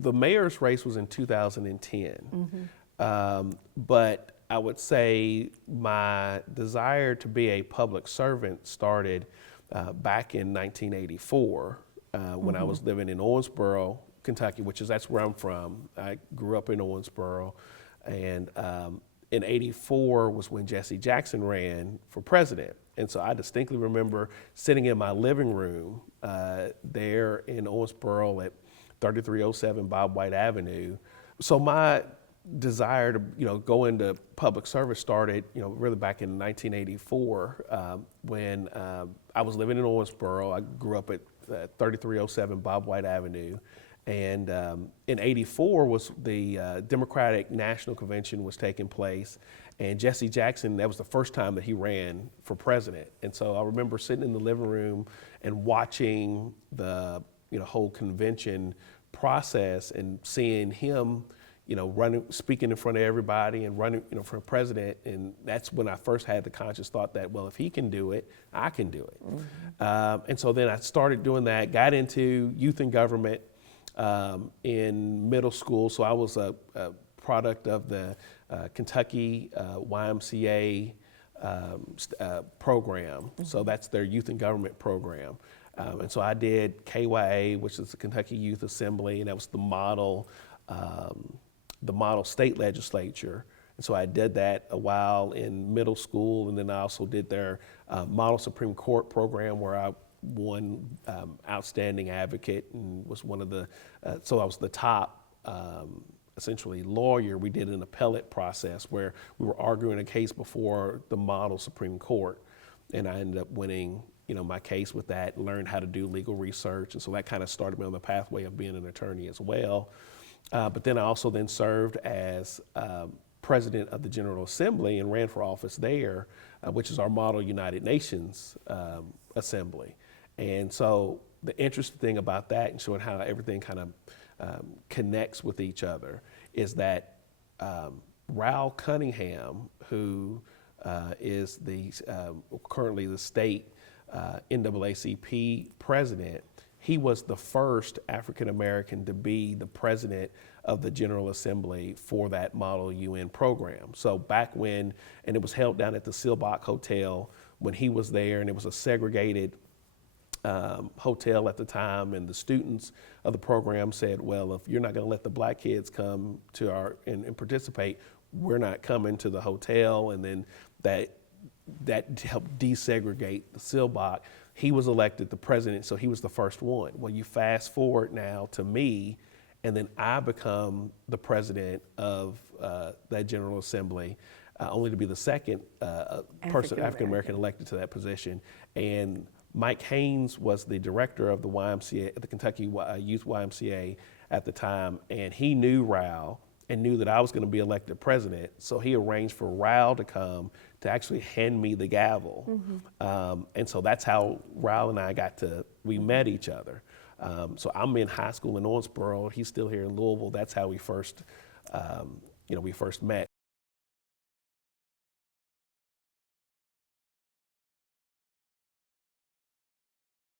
the mayor's race was in 2010, but I would say my desire to be a public servant started back in 1984 when I was living in Owensboro, Kentucky, that's where I'm from. I grew up in Owensboro, and in '84 was when Jesse Jackson ran for president. And so I distinctly remember sitting in my living room there in Owensboro at 3307 Bob White Avenue. So my desire to go into public service started really back in 1984 when I was living in Owensboro. I grew up at 3307 Bob White Avenue, and in '84 was the Democratic National Convention was taking place, and Jesse Jackson, that was the first time that he ran for president. And so I remember sitting in the living room and watching the whole convention process and seeing him running, speaking in front of everybody and running, for president. And that's when I first had the conscious thought that, well, if he can do it, I can do it. And so then I started doing that, got into youth and government in middle school. So I was a product of the Kentucky YMCA program. So that's their youth and government program. And so I did KYA, which is the Kentucky Youth Assembly, and that was the model state legislature. And so I did that a while in middle school, and then I also did their model Supreme Court program where I won outstanding advocate and was one of the, so I was the top essentially lawyer. We did an appellate process where we were arguing a case before the model Supreme Court, and I ended up winning my case with that, learned how to do legal research, and so that kind of started me on the pathway of being an attorney as well. But then I also then served as president of the General Assembly and ran for office there, which is our model United Nations Assembly. And so the interesting thing about that and showing how everything kind of connects with each other is that Raul Cunningham, who is currently the state NAACP president, he was the first African American to be the president of the General Assembly for that model UN program. So back when, and it was held down at the Silbach Hotel when he was there, and it was a segregated hotel at the time, and the students of the program said, well, if you're not gonna let the black kids come to and participate, we're not coming to the hotel. And then that helped desegregate the Silbach. He was elected the president, so he was the first one. Well, you fast forward now to me, and then I become the president of that General Assembly, only to be the second person, African American, elected to that position. And Mike Haynes was the director of the YMCA, the Kentucky Youth YMCA at the time, and he knew Raul and knew that I was going to be elected president, so he arranged for Raul to come to actually hand me the gavel. And so that's how Raul and I we met each other. So I'm in high school in Owensboro, he's still here in Louisville. That's how we first met.